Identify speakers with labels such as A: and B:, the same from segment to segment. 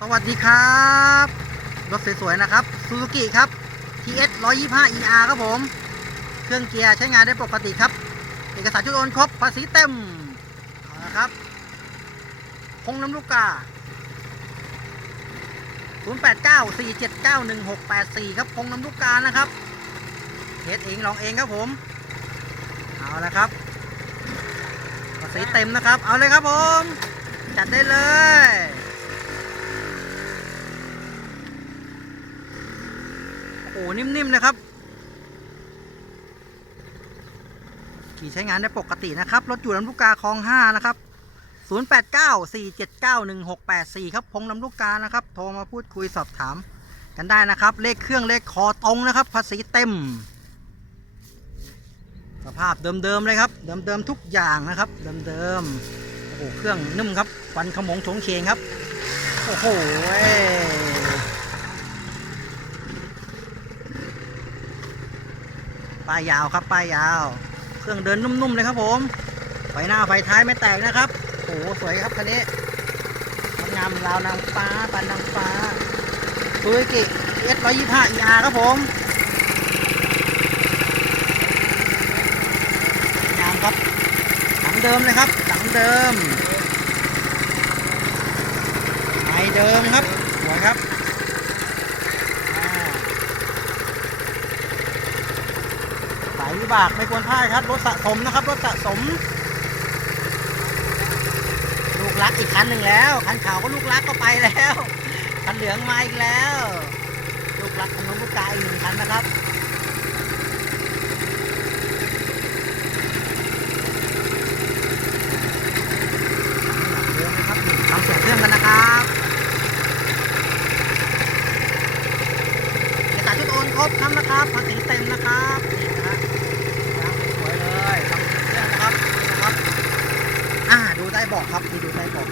A: สวัสดีครับ รถสวยๆนะครับซูซูกิครับ TS 125 ER ครับผม เครื่องเกียร์ใช้งานได้ปกติครับ เอกสารชุดโอนครบภาษีเต็มเอาละครับคงน้ำลูกกา 0894791684 ครับคงน้ำลูกกานะครับเทสเองลองเองครับผม เอาละครับภาษีเต็มนะครับ เอาเลยครับผม จัดได้เลย โอ้โห นิ่มๆเลยครับ ขี่ใช้งานได้ปกตินะครับ รถอยู่ลำลูกกาคลอง 5 นะครับ 0894791684 ครับพงลำลูกกานะครับ โทรมาพูดคุยสอบถามกันได้นะครับ เลขเครื่องเลขคอตรงนะครับ ภาษีเต็ม สภาพเดิมๆเลยครับ เดิมๆทุกอย่างนะครับ เดิมๆโอ้โหเครื่องนุ่มครับควันขมงโฉงเฉงครับ โอ้โห ป้ายยาวครับป้ายยาว เครื่องเดินนุ่มๆเลยครับผมไฟหน้าไฟท้ายไม่แตกนะครับโอ้โหสวยครับคันนี้งามราวนางฟ้าปันนางฟ้าซูซูกิ S 125 ER ครับผมงามครับหลังเดิมเลยครับหลังเดิมไม้เดิมครับสวยครับอ่า สาย วิบากไม่ควรพลาดครับ รถสะสมนะครับ รถสะสม ลูกรักอีกคันหนึ่งแล้ว คันขาวก็ลูกรักก็ไปแล้ว คันเหลืองมาอีกแล้ว ลูกรักของน้องลูกกาอีกหนึ่งคันนะครับเดี๋ยวนะครับฟังเสียเรื่องกันนะครับเอกสารชุดโอนครบครับนะครับภาษีเต็มนะครับนี่นะฮะ ยางสวยๆเลยทำเครื่องนะครับนี่นะครับ อ่า ดูใต้เบอกครับนี่ดูใต้บอก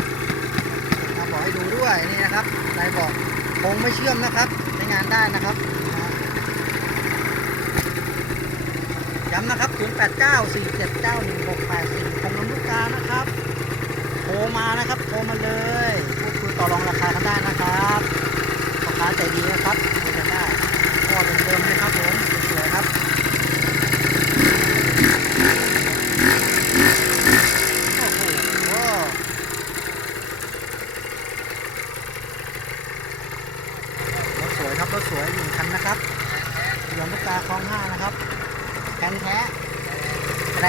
A: ทำบอกให้ดูด้วยนี่นะครับใต้บอกคงไม่เชื่อมนะครับใช้งานได้นะครับย้ำนะครับ 0894791684คงลำลูกกานะครับโทรมานะครับโทรมาเลยพูดคุยต่อรองราคากันได้นะครับพ่อค้าใจดีนะครับคุยกันได้ก็เดิมๆเลยครับผมสวยๆครับ โอ้โห รถสวยหนึ่งคันนะครับยอมลูกตาคลองห้านะครับแคนแท้แตร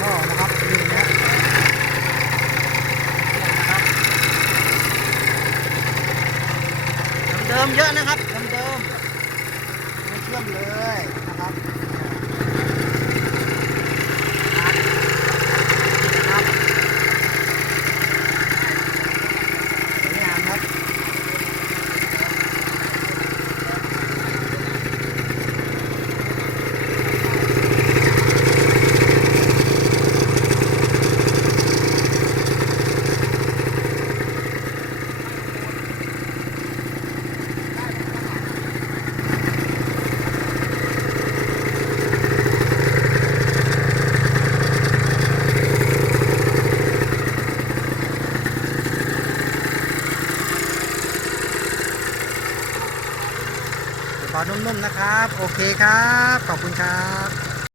A: ก็นะครับนี่นะครับเดิมเยอะนะครับเดิมไม่เชื่อมเลยนะครับสวยงามครับ ขอนุ่มๆนะครับ โอเคครับ ขอบคุณครับ